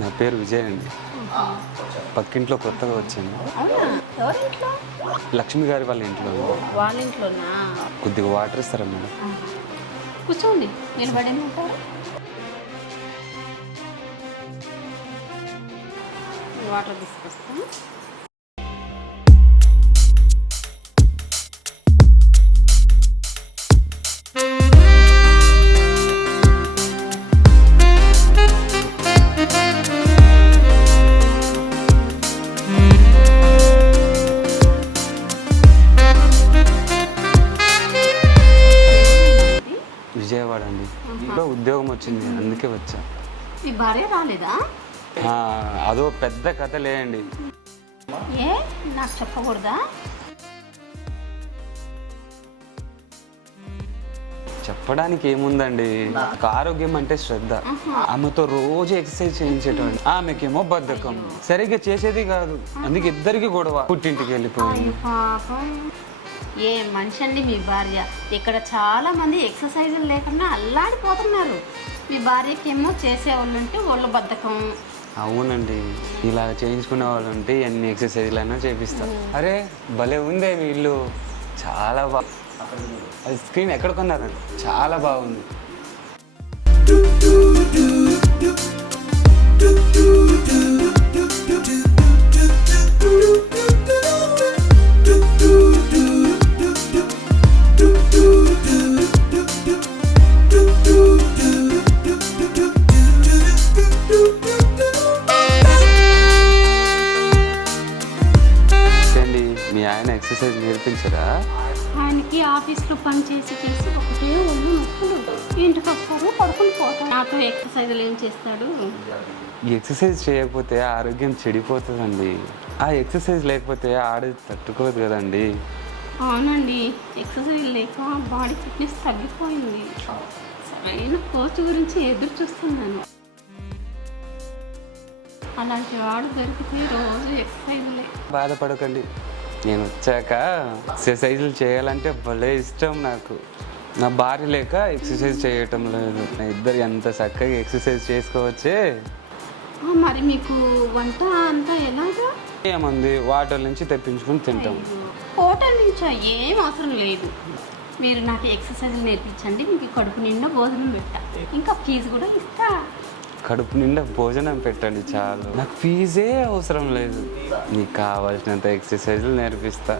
నా పేరు విజయ్ అండి. పక్కింట్లో కొత్తగా వచ్చాను. అవునా? ఎవరింట్లో? లక్ష్మి గారి వాళ్ళ ఇంట్లో. వాళ్ళ ఇంట్లోనా? కొద్దిగా వాటర్ ఇస్తారా మేడం? కూర్చోండి, నిలబడి ఉంటారు. వాటర్ తీసుకొస్తాను. విజయవాడ అండి. ఇంకా ఉద్యోగం వచ్చింది, అందుకే వచ్చా. మీ భార్య రాలేదా? అదో పెద్ద కథ లేండి. ఏ నాకు చెప్పకూడదా? చెప్పడానికి ఏముందండి, ఆరోగ్యం అంటే శ్రద్ధ. ఆమెతో రోజు ఎక్సర్సైజ్ చేయించేటండి. ఆమెకేమో బద్ధకం, సరిగ్గా చేసేది కాదు. అందుకే ఇద్దరికి గొడవ. పుట్టింటికి వెళ్ళిపోయింది. పాపం, ఏ మనిషి అండి మీ భార్య. ఇక్కడ చాలా మంది ఎక్సర్సైజులు లేకుండా అల్లాడిపోతున్నారు. మీ భార్యకేమో చేసేవాళ్ళు ఉంటే ఒళ్ళు బద్ధకం. అవునండి, ఇలా చేయించుకునే వాళ్ళు ఉంటే ఎన్ని ఎక్సర్సైజ్లైనా చేపిస్తారు. అరే భలే ఉందే మీ ఇల్లు, చాలా బాగా. అది స్క్రీన్ ఎక్కడ కొన్నారండి? చాలా బాగుంది. మీ ఆయన ఎక్సర్సైజ్ నేర్పించరా? ఆయనకి ఆఫీస్లో పని చేసి ఒకటే ఒళ్ళు నొప్పులు. ఇంటికి వస్తారు, పడుకుని పోతారు. నాతో ఎక్సర్సైజులు ఏం చేస్తాడు? ఈ ఎక్సర్సైజ్ చేయకపోతే ఆరోగ్యం చెడిపోతుందండి. ఆ ఎక్సర్సైజ్ లేకపోతే ఆడది తట్టుకోదు కదండి. అవునండి, ఎక్సర్సైజ్ లేక బాడీ ఫిట్నెస్ తగ్గిపోయింది. సరైన కోచ్ గురించి ఎదురు చూస్తున్నాను. అలాంటి వాడు దొరికితే రోజు ఎక్సర్సైజ్లే. బాధపడకండి, నేను వచ్చాక ఎక్సర్సైజులు చేయాలంటే భలే ఇష్టం నాకు. నా భార్య లేక ఎక్సర్సైజ్ చేయటం లేదు. ఇద్దరు ఎంత చక్కగా ఎక్సర్సైజ్ చేసుకోవచ్చే. మరి మీకు వంట అంతా ఎలాగా? ఏముంది, వాటర్ నుంచి తెప్పించుకుని తింటాం. హోటల్ నుంచా? ఏం అవసరం లేదు. మీరు నాకు ఎక్సర్సైజ్ నేర్పించండి, మీకు కడుపు నిండా భోజనం పెట్టా, ఇంకా ఫీజు కూడా ఇస్తా. కడుపు నిండా భోజనం పెట్టండి చాలు, నాకు ఫీజే అవసరం లేదు. నీకు కావాల్సినంత ఎక్సర్సైజులు నేర్పిస్తా.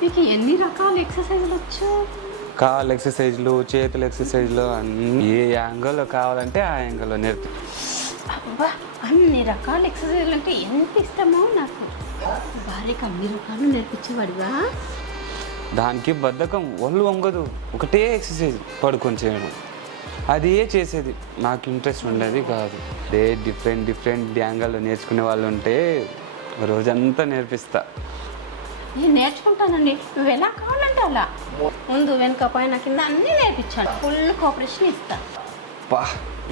మీకు ఎన్ని రకాల ఎక్సర్సైజులు వచ్చు? కాళ్ళ ఎక్సర్సైజ్లు, చేతుల ఎక్సర్సైజ్లు అన్నీ ఏ యాంగిల్లో కావాలంటే ఆ యాంగిల్లో అబ్బా, అన్ని రకాల ఎక్సర్సైజులు అంటే ఎంత ఇష్టమో నాకు. భార్యకి అన్ని రకాలు నేర్పించేవాడివా? దానికి బద్ధకం, ఒళ్ళు వంగదు. ఒకటే ఎక్సర్సైజ్ పడుకొని చేయడం, అది చేసేది. నాకు ఇంట్రెస్ట్ ఉండేది కాదు. డిఫరెంట్ యాంగిల్లో నేర్చుకునే వాళ్ళు ఉంటే రోజంతా నేర్పిస్తా. నేను నేర్చుకుంటానండి, నువ్వు ఎలా కావాలంటే అలా. ముందు వెనక పైన కింద అన్నీ నేర్పించాను. ఫుల్ కోఆపరేషన్ ఇస్తా. పా,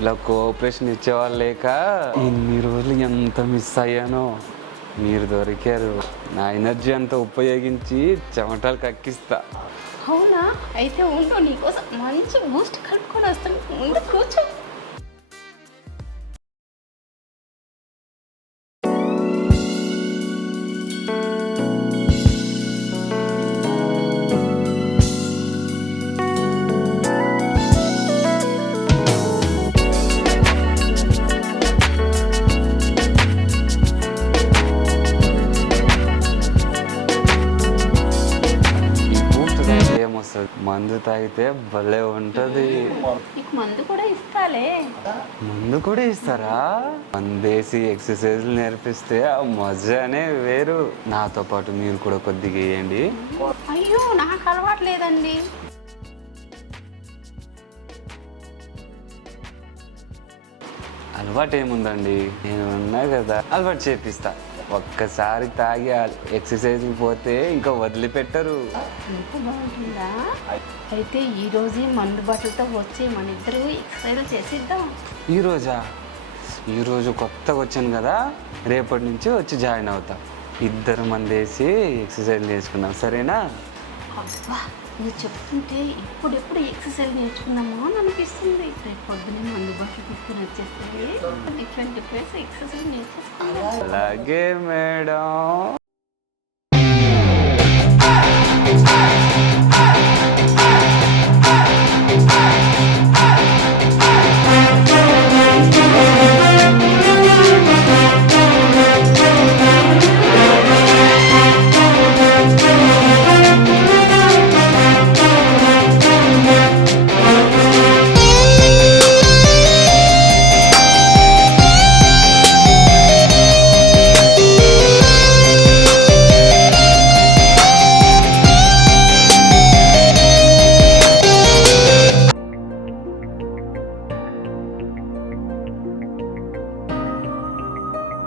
ఇలా కోఆపరేషన్ ఇచ్చేవాళ్ళు లేక ఇన్ని రోజులు ఎంత మిస్ అయ్యానో. మీరు దొరికారు. నా ఎనర్జీ అంతా ఉపయోగించి చెమటలు కక్కిస్తా. అవునా? అయితే ఉండు, నీకోసం మంచి బూస్ట్ కలుపుకొని వస్తాను. ముందు కూర్చో. మందు తాగితే భలే ఉంటుంది. నీకు మందు కూడా ఇస్తాలే. మందు కూడా ఇస్తారా? మందేసి ఎక్సర్సైజ్లు నేర్పిస్తే ఆ మజానే వేరు. నాతో పాటు మీరు కూడా కొద్దిగా వేయండి. అయ్యో, నాకు అలవాటు లేదండి. అలవాటు ఏముందండి, నేను ఉన్నా కదా, అలవాటు చేపిస్తా. ఒక్కసారి తాగి ఎక్సర్సైజ్ పోతే ఇంకా వదిలిపెట్టరు. ఎంత బాగుంటుందా? అయితే ఈరోజే మందు బట్టలతో వచ్చి మన ఇద్దరు ఎక్సర్సైజ్ చేసిద్దాం. ఈరోజు కొత్తగా వచ్చాను కదా, రేపటి నుంచి వచ్చి జాయిన్ అవుతా. ఇద్దరు మందేసి ఎక్సర్సైజ్ చేసుకుందాం, సరేనా? అబ్బా, నువ్వు చెప్తుంటే ఇప్పుడెప్పుడు ఎక్సర్సైజ్ నేర్చుకున్నామో అని అనిపిస్తుంది. రేపు పొద్దున్నే అందుబాటులో తీసుకుని వచ్చేస్తే డిఫరెంట్ ఎక్సర్సైజ్ నేర్చేసుకున్నాను. అలాగే మేడం.